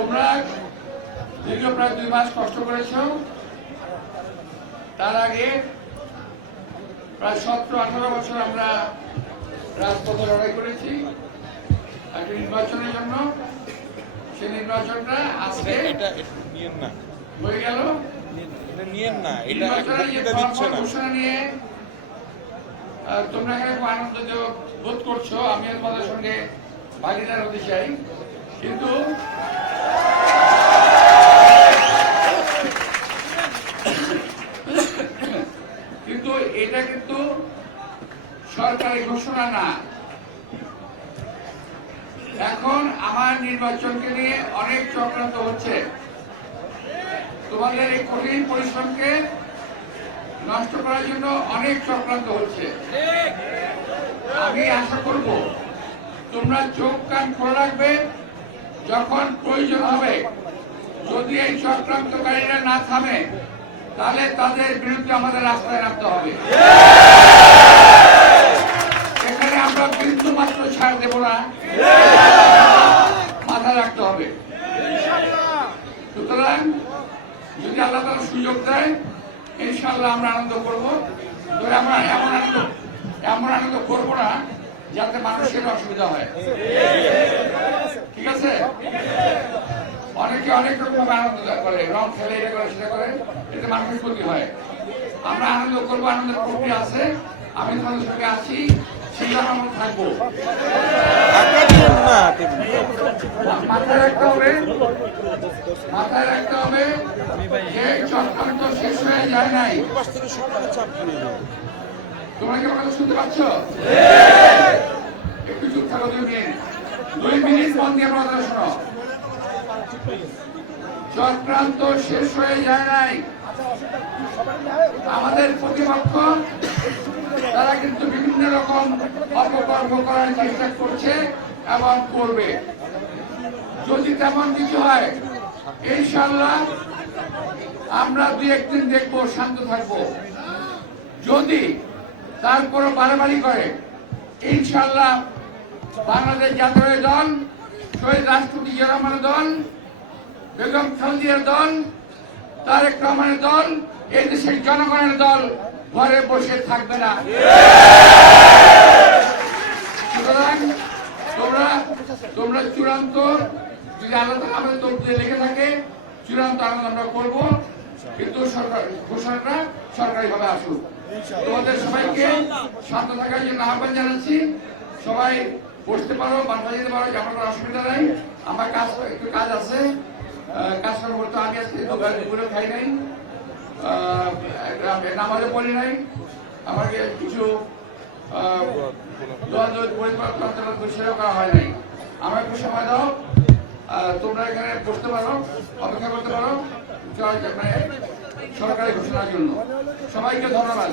তোমরা দীর্ঘ প্রায় 2 মাস কষ্ট করেছ। তার আগে প্রায় 17-18 বছর আমরা রাজপথে লড়াই করেছি একটা নির্বাচনের জন্য। সেই নির্বাচনটা আজকে হয়ে গেল। ঘোষণা নিয়ে তোমরা এখানে খুব আনন্দ বোধ করছো, আমিও তোমাদের সঙ্গে ভাগিদার হতে চাই, কিন্তু এটা কিন্তু সরকারি ঘোষণা না। এখন আমার নির্বাচনকে নিয়ে অনেক চক্রান্ত হচ্ছে। তোমাদের এই কঠিন পরিশ্রমকে নষ্ট করার জন্য অনেক চক্রান্ত হচ্ছে। আমি আশা করব তোমরা চোখ কান খোলা রাখবে। যখন প্রয়োজন হবে, যদি এই চক্রান্তকারীরা না থামে, তাহলে তাদের বিরুদ্ধে আমাদের রাস্তায় নামতে হবে। এখানে আমরা বিন্দু মাত্র ছাড় দেব না, মাথা রাখতে হবে। সুতরাং যদি আল্লাহ তাআলা সুযোগ দেয়, ইনশাআল্লাহ আমরা আনন্দ করব। তবে আমরা এমন আনন্দ করবো না যাতে মানুষের অসুবিধা হয়। ঠিক আছে? অনেকে অনেক রকম আনন্দ করে, রং খেলে, এটা করে সেটা করে, এতে মানুষের ক্ষতি হয়। আমরা আনন্দ করবো, আনন্দের প্রক্রিয়া আছে। আমি তোমাদের সঙ্গে আছি, সেটা আমরা থাকবো। মাথায় রাখতে হবে যে চক্রান্ত শেষ হয়ে যায় নাই। তোমরা কি আমার কথা শুনতে পাচ্ছ? একটু চুপ থাকো 2 মিনিট মন দিয়ে আমার কথা শোনো। চক্রান্ত শেষ হয়ে যায় নাই। আমাদের প্রতিপক্ষ তারা কিন্তু বিভিন্ন রকম অপকর্ম করার চেষ্টা করছে এবং করবে। যদি তেমন কিছু হয়, ইনশাআল্লাহ আমরা 2-1 দিন দেখবো, শান্ত থাকবো। যদি তারপর বাড়াবাড়ি করে, ইনশাআল্লাহ বাংলাদেশ জাতীয় দল, শহীদ রাষ্ট্রপতি জিয়া রহমানের দল, বেগম খালেদার দল, তারেক রহমানের দল, এই দেশের জনগণের দল ঘরে বসে থাকবে না। সুতরাং তোমরা চূড়ান্ত, যদি আলাদা আমাদের তরফে লেগে থাকে, চূড়ান্ত আনন্দ আমরা করবো, কিন্তু সরকার ঘোষণাটা সরকারিভাবে আসুক। তোমাদের সবাইকে শান্ত থাকার জন্য আহ্বান জানাচ্ছি। সবাই বসতে পারো, বাসা যেতে পারো, আমার কোনো অসুবিধা নাই। আমার একটু কাজ আছে, কাজ করতে আমি আজকে দুপুরে খাই নাই, নামাজে পড়ি নাই, আমাকে কিছু সেটাও করা হয় নাই। আমার একটু সময় দাও, তোমরা এখানে বসতে পারো, অপেক্ষা করতে পারো সরকারি ঘোষণার জন্য। সবাইকে ধন্যবাদ।